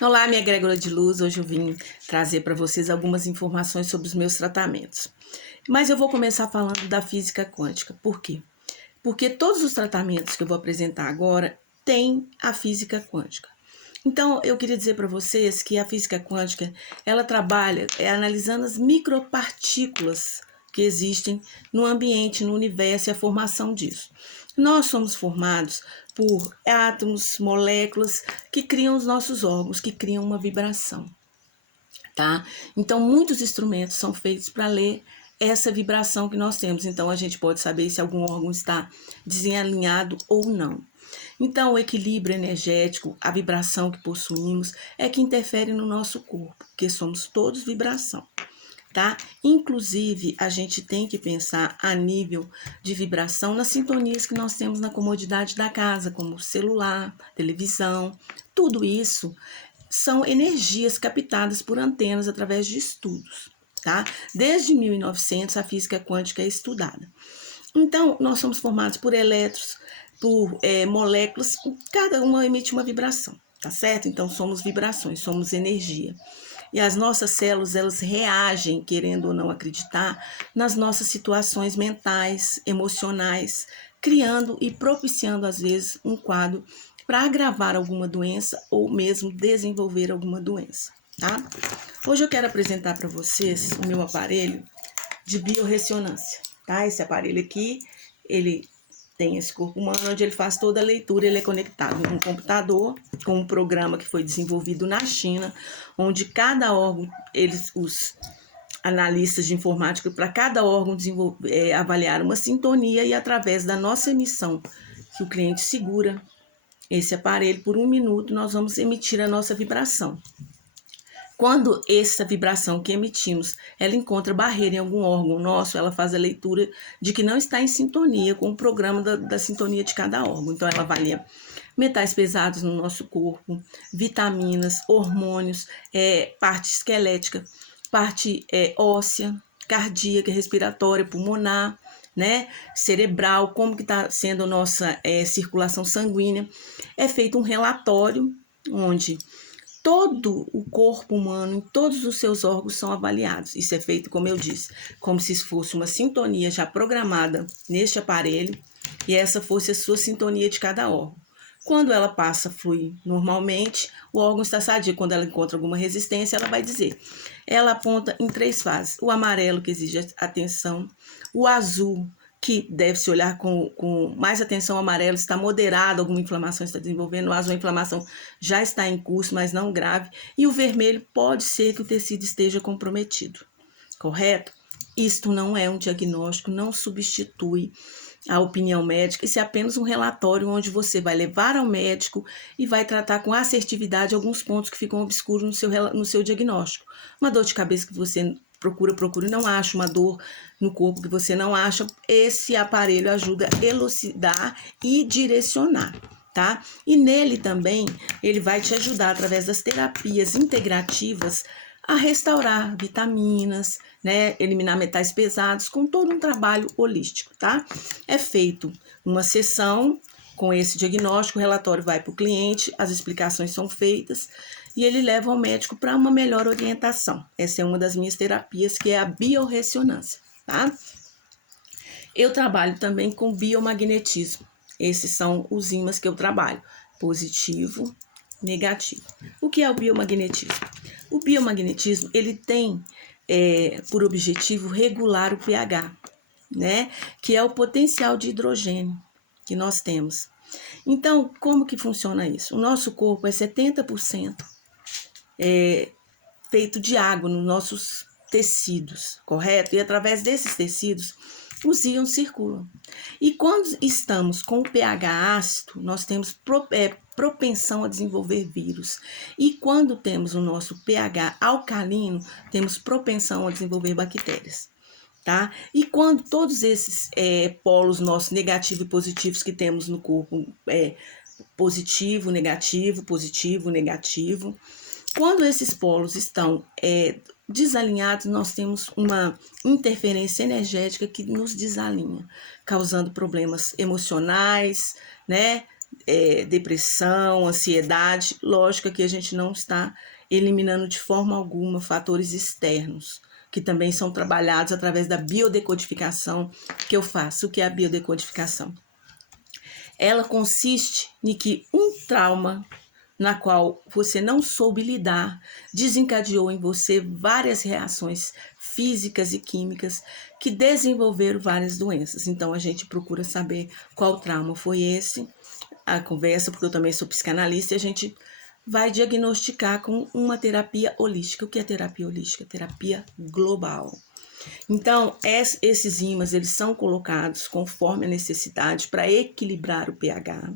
Olá, minha egrégora de luz. Hoje eu vim trazer para vocês algumas informações sobre os meus tratamentos. Mas eu vou começar falando da física quântica. Por quê? Porque todos os tratamentos que eu vou apresentar agora têm a física quântica. Então, eu queria dizer para vocês que a física quântica, ela trabalha analisando as micropartículas que existem no ambiente, no universo e a formação disso. Nós somos formados por átomos, moléculas que criam os nossos órgãos, que criam uma vibração, tá? Então, muitos instrumentos são feitos para ler essa vibração que nós temos. Então, a gente pode saber se algum órgão está desalinhado ou não. Então, o equilíbrio energético, a vibração que possuímos, é que interfere no nosso corpo, porque somos todos vibração, tá? Inclusive, a gente tem que pensar a nível de vibração nas sintonias que nós temos na comodidade da casa, como celular, televisão, tudo isso são energias captadas por antenas através de estudos, tá? Desde 1900, a física quântica é estudada. Então, nós somos formados por elétrons, por moléculas, cada uma emite uma vibração, tá certo? Então, somos vibrações, somos energia. E as nossas células, elas reagem, querendo ou não acreditar, nas nossas situações mentais, emocionais, criando e propiciando, às vezes, um quadro para agravar alguma doença ou mesmo desenvolver alguma doença, tá? Hoje eu quero apresentar para vocês o meu aparelho de biorressonância, tá? Esse aparelho aqui, ele tem esse corpo humano onde ele faz toda a leitura, ele é conectado com um computador, com um programa que foi desenvolvido na China, onde cada órgão, os analistas de informática, para cada órgão avaliar uma sintonia e através da nossa emissão, que o cliente segura esse aparelho por 1 minuto, nós vamos emitir a nossa vibração. Quando essa vibração que emitimos, ela encontra barreira em algum órgão nosso, ela faz a leitura de que não está em sintonia com o programa da sintonia de cada órgão. Então, ela avalia metais pesados no nosso corpo, vitaminas, hormônios, parte esquelética, parte óssea, cardíaca, respiratória, pulmonar, né, cerebral, como que está sendo a nossa circulação sanguínea. É feito um relatório onde todo o corpo humano, em todos os seus órgãos são avaliados. Isso é feito, como eu disse, como se fosse uma sintonia já programada neste aparelho e essa fosse a sua sintonia de cada órgão. Quando ela passa a fluir normalmente, o órgão está sadio. Quando ela encontra alguma resistência, ela vai dizer. Ela aponta em 3 fases. O amarelo, que exige atenção. O azul, que deve-se olhar com mais atenção. O amarelo está moderado, alguma inflamação está desenvolvendo. O azul, a inflamação já está em curso, mas não grave. E o vermelho, pode ser que o tecido esteja comprometido. Correto? Isto não é um diagnóstico, não substitui a opinião médica. Isso é apenas um relatório onde você vai levar ao médico e vai tratar com assertividade alguns pontos que ficam obscuros no seu diagnóstico. Uma dor de cabeça que você procura e não acha, uma dor no corpo que você não acha, esse aparelho ajuda a elucidar e direcionar, tá? E nele também, ele vai te ajudar através das terapias integrativas a restaurar vitaminas, né, eliminar metais pesados, com todo um trabalho holístico, tá? É feito uma sessão com esse diagnóstico, o relatório vai para o cliente, as explicações são feitas e ele leva ao médico para uma melhor orientação. Essa é uma das minhas terapias, que é a biorressonância, tá? Eu trabalho também com biomagnetismo. Esses são os ímãs que eu trabalho, positivo, negativo. O que é o biomagnetismo? O biomagnetismo, ele tem por objetivo regular o pH, né? Que é o potencial de hidrogênio que nós temos. Então, como que funciona isso? O nosso corpo é 70% feito de água nos nossos tecidos, correto? E através desses tecidos, os íons circulam. E quando estamos com o pH ácido, nós temos propensão a desenvolver vírus. E quando temos o nosso pH alcalino, temos propensão a desenvolver bactérias, tá? E quando todos esses polos nossos, negativos e positivos que temos no corpo, positivo, negativo, quando esses polos estão desalinhados, nós temos uma interferência energética que nos desalinha, causando problemas emocionais, né? depressão, ansiedade. Lógico que a gente não está eliminando de forma alguma fatores externos, que também são trabalhados através da biodecodificação que eu faço. O que é a biodecodificação? Ela consiste em que um trauma na qual você não soube lidar, desencadeou em você várias reações físicas e químicas que desenvolveram várias doenças. Então, a gente procura saber qual trauma foi esse, a conversa, porque eu também sou psicanalista, e a gente vai diagnosticar com uma terapia holística. O que é terapia holística? Terapia global. Então, esses ímãs, eles são colocados conforme a necessidade para equilibrar o pH,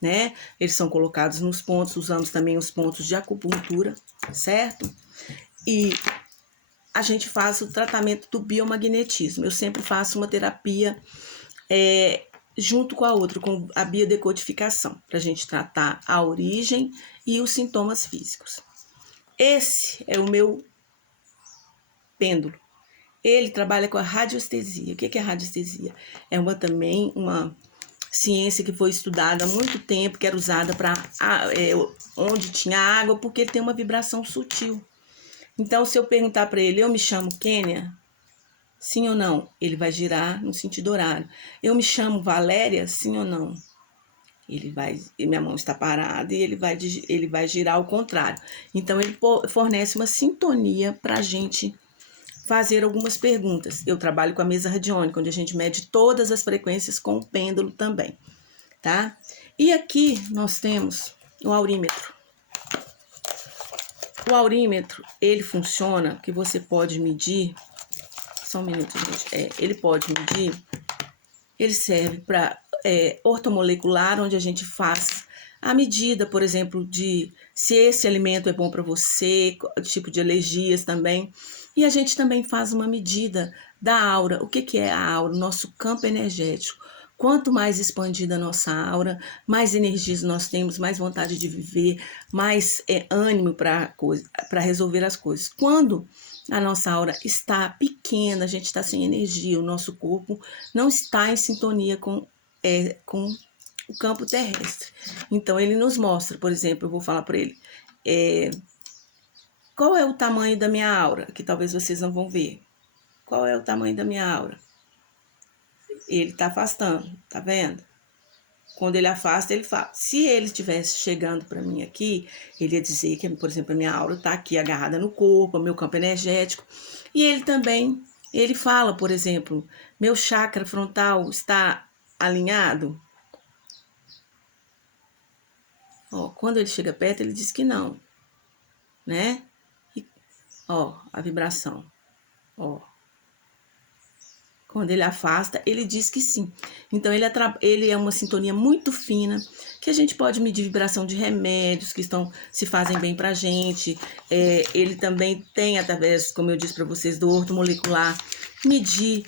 né? Eles são colocados nos pontos, usamos também os pontos de acupuntura, certo? E a gente faz o tratamento do biomagnetismo. Eu sempre faço uma terapia junto com a outra, com a biodecodificação, para a gente tratar a origem e os sintomas físicos. Esse é o meu pêndulo. Ele trabalha com a radiestesia. O que é radiestesia? É também uma ciência que foi estudada há muito tempo, que era usada para onde tinha água, porque ele tem uma vibração sutil. Então, se eu perguntar para ele, eu me chamo Kênia? Sim ou não? Ele vai girar no sentido horário. Eu me chamo Valéria? Sim ou não? Minha mão está parada e ele vai girar ao contrário. Então, ele fornece uma sintonia para a gente fazer algumas perguntas. Eu trabalho com a mesa radiônica, onde a gente mede todas as frequências com o pêndulo também, tá? E aqui nós temos o aurímetro. O aurímetro, ele funciona que você pode medir, só um minuto, gente. Ele pode medir, ele serve para ortomolecular, onde a gente faz a medida, por exemplo, de se esse alimento é bom para você, tipo de alergias também. E a gente também faz uma medida da aura. O que é a aura? Nosso campo energético. Quanto mais expandida a nossa aura, mais energias nós temos, mais vontade de viver, mais ânimo para resolver as coisas. Quando a nossa aura está pequena, a gente está sem energia, o nosso corpo não está em sintonia com o campo terrestre. Então, ele nos mostra, por exemplo, eu vou falar para ele, qual é o tamanho da minha aura? Que talvez vocês não vão ver. Qual é o tamanho da minha aura? Ele está afastando, tá vendo? Quando ele afasta, ele fala. Se ele estivesse chegando para mim aqui, ele ia dizer que, por exemplo, a minha aura está aqui agarrada no corpo, meu campo energético. E ele fala, por exemplo, meu chakra frontal está alinhado? Ó, quando ele chega perto, ele diz que não, né? E, ó, a vibração, ó. Quando ele afasta, ele diz que sim. Então, ele é uma sintonia muito fina, que a gente pode medir vibração de remédios que se fazem bem pra gente. Ele também tem, através, como eu disse para vocês, do ortomolecular, medir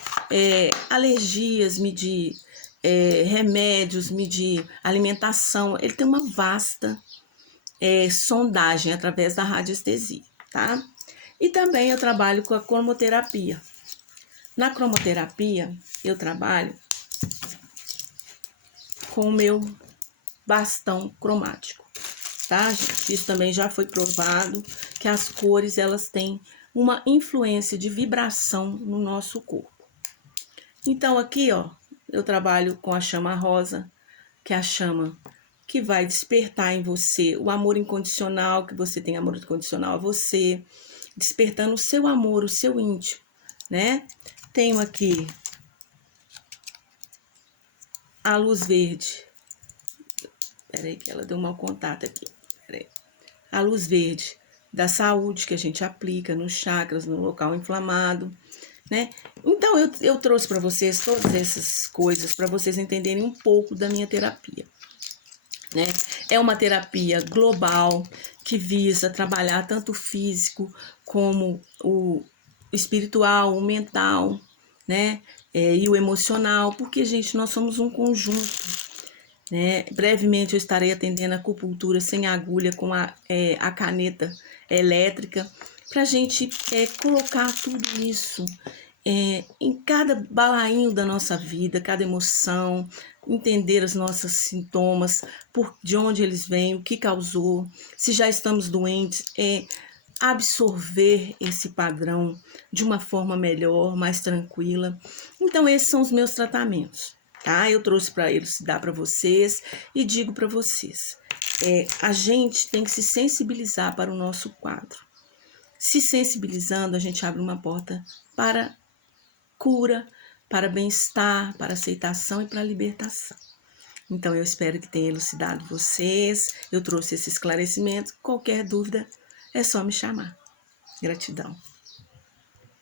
alergias, medir remédios, medir alimentação. Ele tem uma vasta sondagem através da radiestesia, tá? E também eu trabalho com a cromoterapia. Na cromoterapia, eu trabalho com o meu bastão cromático, tá, gente? Isso também já foi provado, que as cores, elas têm uma influência de vibração no nosso corpo. Então, aqui, ó, eu trabalho com a chama rosa, que é a chama que vai despertar em você o amor incondicional, que você tem amor incondicional a você, despertando o seu amor, o seu íntimo, né? Tenho aqui a luz verde. Peraí que ela deu um mau contato aqui. Peraí. A luz verde da saúde que a gente aplica nos chakras, no local inflamado, né? Então, eu trouxe para vocês todas essas coisas para vocês entenderem um pouco da minha terapia, né? É uma terapia global que visa trabalhar tanto o físico como o espiritual, o mental, né? E o emocional, porque, gente, nós somos um conjunto, né? Brevemente eu estarei atendendo a acupuntura sem agulha com a caneta elétrica, para a gente colocar tudo isso em cada balainho da nossa vida, cada emoção, entender os nossos sintomas, de onde eles vêm, o que causou, se já estamos doentes, absorver esse padrão de uma forma melhor, mais tranquila. Então, esses são os meus tratamentos, tá? Eu trouxe para elucidar para vocês e digo para vocês, a gente tem que se sensibilizar para o nosso quadro. Se sensibilizando, a gente abre uma porta para cura, para bem-estar, para aceitação e para libertação. Então, eu espero que tenha elucidado vocês. Eu trouxe esse esclarecimento. Qualquer dúvida, é só me chamar. Gratidão.